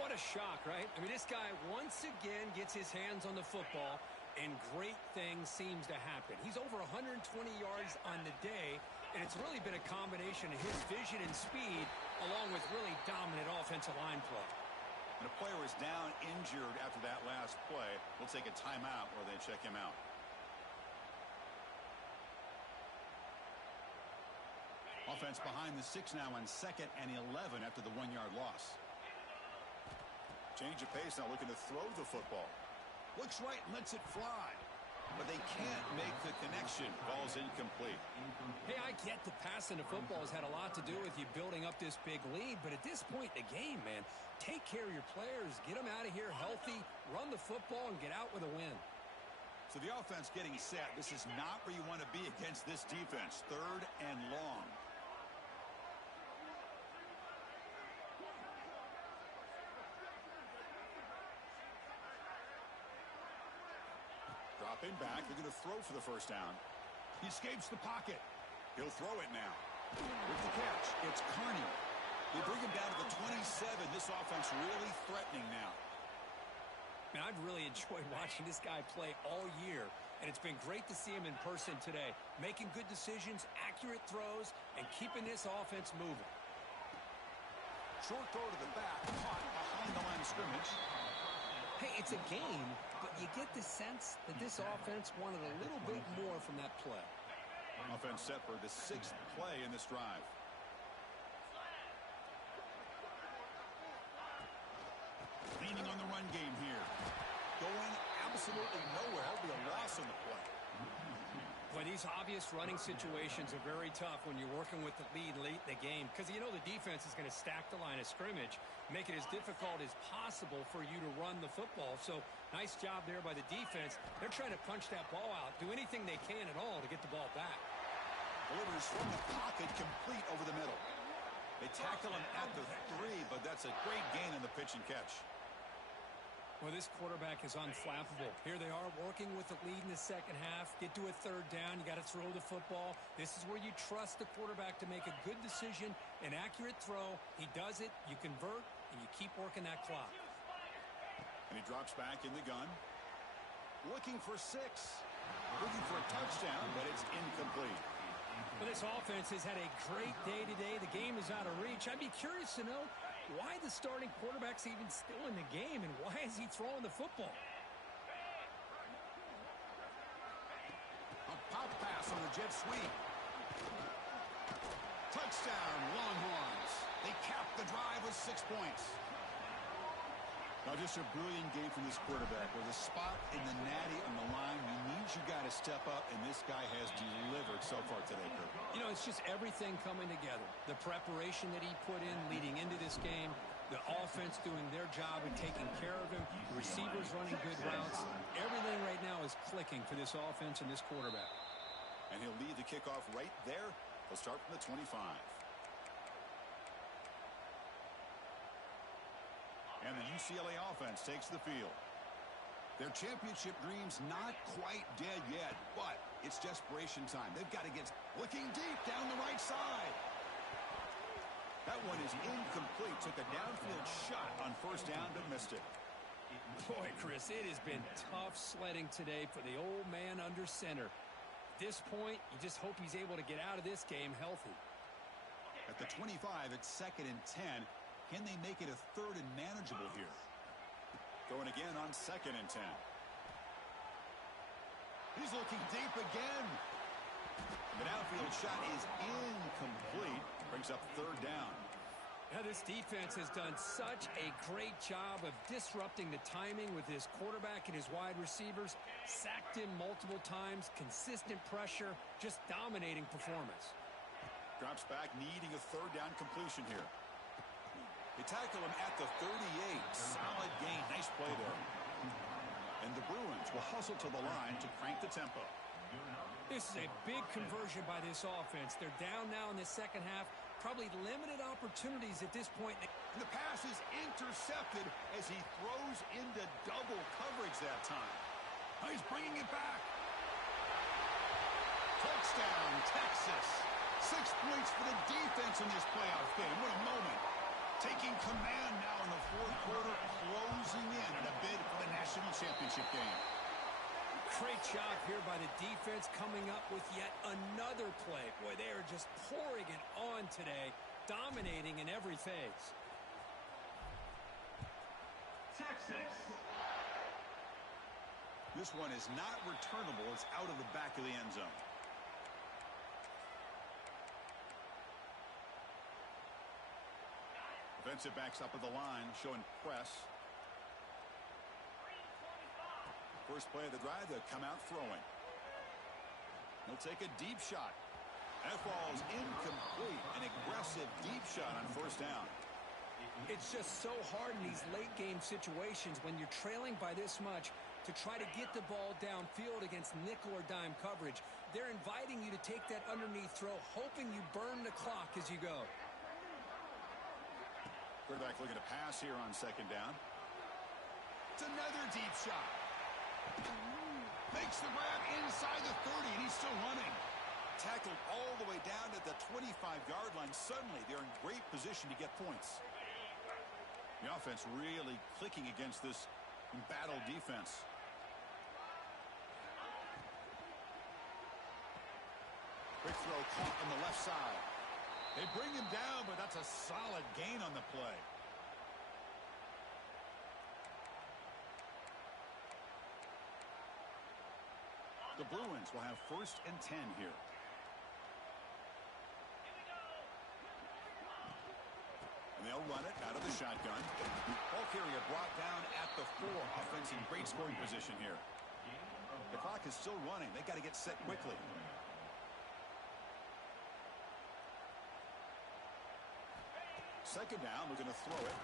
What a shock, right? I mean, this guy once again gets his hands on the football, and great things seems to happen. He's over 120 yards on the day, And it's really been a combination of his vision and speed along with really dominant offensive line play. And a player is down injured after that last play. We'll take a timeout where they check him out. Offense behind the 6 now on 2nd and 11 after the 1-yard loss. Change of pace now, looking to throw the football. Looks right and lets it fly. But they can't make the connection. Ball's incomplete. Hey, I get the passing of football has had a lot to do with you building up this big lead, but at this point in the game, man, take care of your players, get them out of here healthy, run the football, and get out with a win. So the offense getting set. This is not where you want to be against this defense. 3rd and long. Dropping back, they're going to throw for the first down. He escapes the pocket. He'll throw it now. With the catch, it's Carney. They bring him down to the 27. This offense really threatening now. Man, I've really enjoyed watching this guy play all year, and it's been great to see him in person today, making good decisions, accurate throws, and keeping this offense moving. Short throw to the back, caught behind the line of scrimmage. Hey, it's a game, but you get the sense that this offense wanted a little bit more from that play. Offense set for the 6th play in this drive. Leaning on the run game here. Going absolutely nowhere. That'll be a loss on the play. Well, these obvious running situations are very tough when you're working with the lead late in the game because you know the defense is going to stack the line of scrimmage, make it as difficult as possible for you to run the football. So nice job there by the defense. They're trying to punch that ball out, do anything they can at all to get the ball back. Delivers from the pocket, complete over the middle. They tackle him at the 3, but that's a great gain in the pitch and catch. Well, this quarterback is unflappable. Here they are working with the lead in the second half. Get to a 3rd down. You got to throw the football. This is where you trust the quarterback to make a good decision, an accurate throw. He does it, you convert, and you keep working that clock. And he drops back in the gun. Looking for 6. Looking for a touchdown, but it's incomplete. Well, this offense has had a great day today. The game is out of reach. I'd be curious to know why the starting quarterback's even still in the game and why is he throwing the football? A pop pass on the jet sweep. Touchdown, Longhorns. They cap the drive with 6 points. Now just a brilliant game from this quarterback. With a spot in the natty on the line, you need your guy to step up, and this guy has delivered so far today, Kurt. You know, it's just everything coming together. The preparation that he put in leading into this game, the offense doing their job and taking care of him, the receivers running good routes. Everything right now is clicking for this offense and this quarterback. And he'll lead the kickoff right there. He'll start from the 25. And the UCLA offense takes the field. Their championship dreams not quite dead yet, but it's desperation time. They've got to get looking deep down the right side. That one is incomplete. Took a downfield shot on 1st down, but missed it. Boy, Chris, it has been tough sledding today for the old man under center. At this point, you just hope he's able to get out of this game healthy. At the 25, it's 2nd and 10. Can they make it a 3rd and manageable here? Going again on 2nd and 10. He's looking deep again. The downfield shot is incomplete. Brings up 3rd down. Now, this defense has done such a great job of disrupting the timing with his quarterback and his wide receivers. Sacked him multiple times, consistent pressure, just dominating performance. Drops back, needing a 3rd down completion here. They tackle him at the 38. Solid gain. Nice play there. And the Bruins will hustle to the line to crank the tempo. This is a big conversion by this offense. They're down now in the second half. Probably limited opportunities at this point. And the pass is intercepted as he throws into double coverage that time. Now he's bringing it back. Touchdown, Texas. 6 points for the defense in this playoff game. What a moment. Taking command now in the 4th quarter, closing in on a bid for the national championship game. Great job here by the defense coming up with yet another play. Boy, they are just pouring it on today, dominating in every phase. Texas. This one is not returnable. It's out of the back of the end zone. Defensive backs up at the line, showing press. First play of the drive, they'll come out throwing. They'll take a deep shot. That ball's incomplete. An aggressive deep shot on first down. It's just so hard in these late-game situations when you're trailing by this much to try to get the ball downfield against nickel or dime coverage. They're inviting you to take that underneath throw, hoping you burn the clock as you go. Quarterback looking to pass here on second down. It's another deep shot. Makes the grab inside the 30, and he's still running. Tackled all the way down at the 25-yard line. Suddenly, they're in great position to get points. The offense really clicking against this embattled defense. Quick throw caught on the left side. They bring him down, but that's a solid gain on the play. The Bruins will have 1st and 10 here. And they'll run it out of the shotgun. Ball carrier brought down at the 4. Offense in great scoring position here. The clock is still running. They got to get set quickly. Second down, we're going to throw it.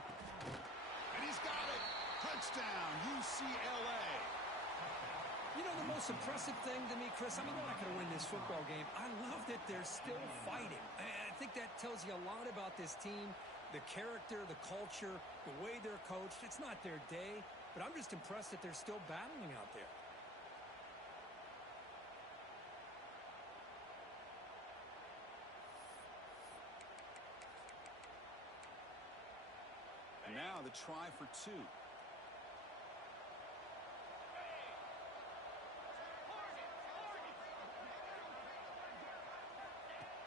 And he's got it. Touchdown, UCLA. You know, the most impressive thing to me, Chris, I mean, they're not going to win this football game. I love that they're still fighting. I think that tells you a lot about this team, the character, the culture, the way they're coached. It's not their day, but I'm just impressed that they're still battling out there. And now the try for 2.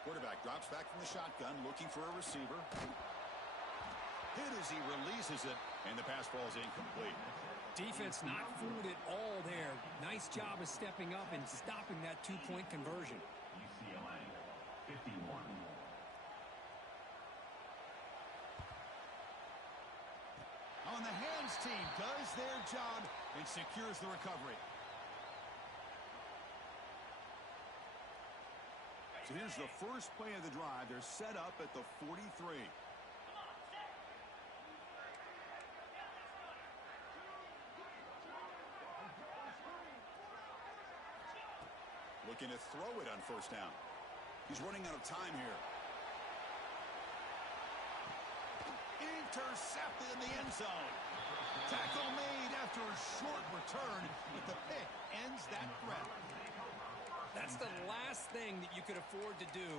Quarterback drops back from the shotgun, looking for a receiver. Hit as he releases it, and the pass ball is incomplete. Defense not fooled at all there. Nice job of stepping up and stopping that 2-point conversion. UCLA 51. On the hands team does their job and secures the recovery. So here's the first play of the drive. They're set up at the 43. Looking to throw it on first down. He's running out of time here. Intercepted in the end zone. Tackle made after a short return, but the pick ends that threat. That's the last thing that you could afford to do.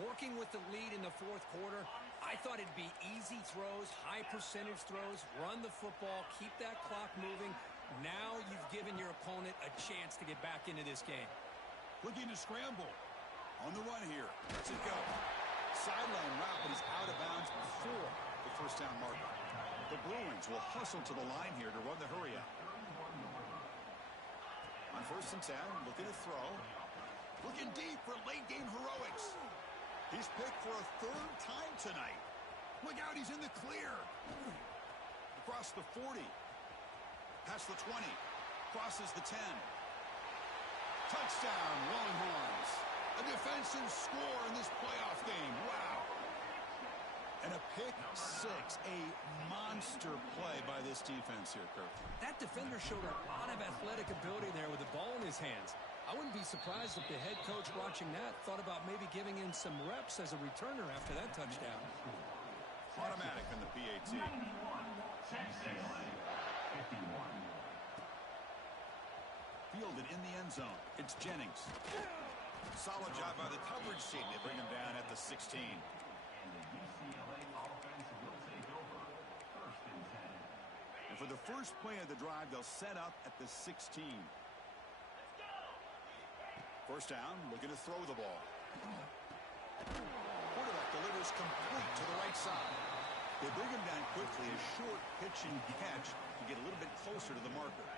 Working with the lead in the 4th quarter, I thought it'd be easy throws, high percentage throws, run the football, keep that clock moving. Now you've given your opponent a chance to get back into this game. Looking to scramble. On the run here. Let's it go. Sideline route, but he's out of bounds before the first down marker. The Bruins will hustle to the line here to run the hurry up. On 1st and 10, looking to throw. Looking deep for late game heroics. He's picked for a 3rd time tonight. Look out, he's in the clear. Across the 40. Past the 20. Crosses the 10. Touchdown, Longhorns. A defensive score in this playoff game. Wow. And a pick 6. A monster play by this defense here, Kirk. That defender showed a lot of athletic ability there with the ball in his hands. I wouldn't be surprised if the head coach watching that thought about maybe giving him some reps as a returner after that touchdown. Automatic in the PAT. 91. Texas 51. Fielded in the end zone. It's Jennings. Solid job by the coverage team. They bring him down at the 16. And the UCLA offense will take over 1st and 10. And for the first play of the drive, they'll set up at the 16. First down, looking to throw the ball. Quarterback delivers complete to the right side. They bring him down quickly, a short pitch and catch to get a little bit closer to the marker.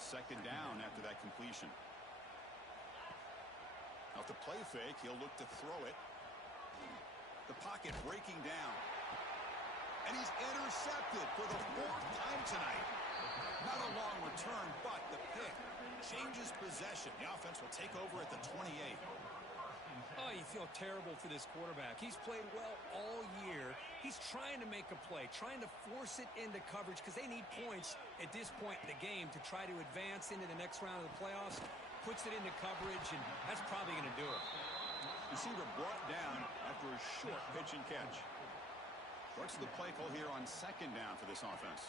Second down after that completion. Off the play fake, he'll look to throw it. The pocket breaking down. And he's intercepted for the 4th time tonight. Not a long return, but the pick changes possession. The offense will take over at the 28. Oh, you feel terrible for this quarterback. He's played well all year. He's trying to make a play, trying to force it into coverage because they need points at this point in the game to try to advance into the next round of the playoffs. Puts it into coverage, and that's probably going to do it. Receiver brought down after a short pitch and catch. What's the play call here on second down for this offense?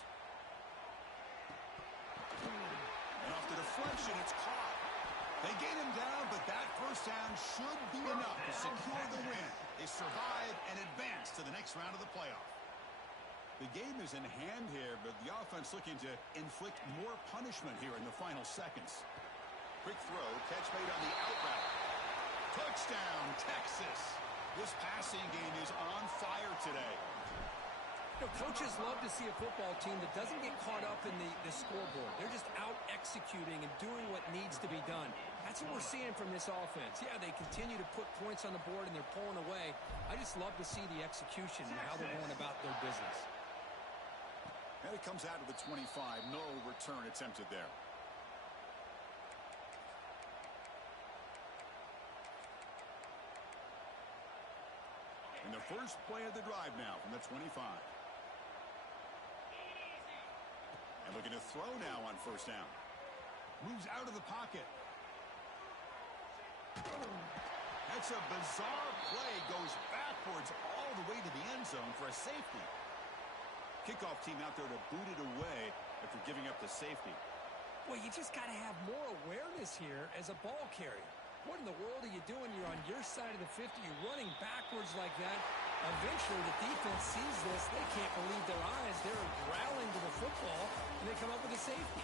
And off the deflection, it's caught. They gain him down, but that first down should be enough to secure the win. They survive and advance to the next round of the playoff. The game is in hand here, but the offense looking to inflict more punishment here in the final seconds. Quick throw, catch made on the out route. Touchdown, Texas. This passing game is on fire today. You know, coaches love to see a football team that doesn't get caught up in the scoreboard. They're just out executing and doing what needs to be done. That's what we're seeing from this offense. Yeah, they continue to put points on the board and they're pulling away. I just love to see the execution and how they're going about their business. And it comes out of the 25. No return attempted there. And the first play of the drive now from the 25. And looking to throw now on first down. Moves out of the pocket. That's a bizarre play. Goes backwards all the way to the end zone for a safety. Kickoff team out there to boot it away after giving up the safety. Well, you just got to have more awareness here as a ball carrier. What in the world are you doing? You're on your side of the 50. You're running backwards like that. Eventually, the defense sees this. They can't believe their eyes. They're rallying to the football, and they come up with a safety.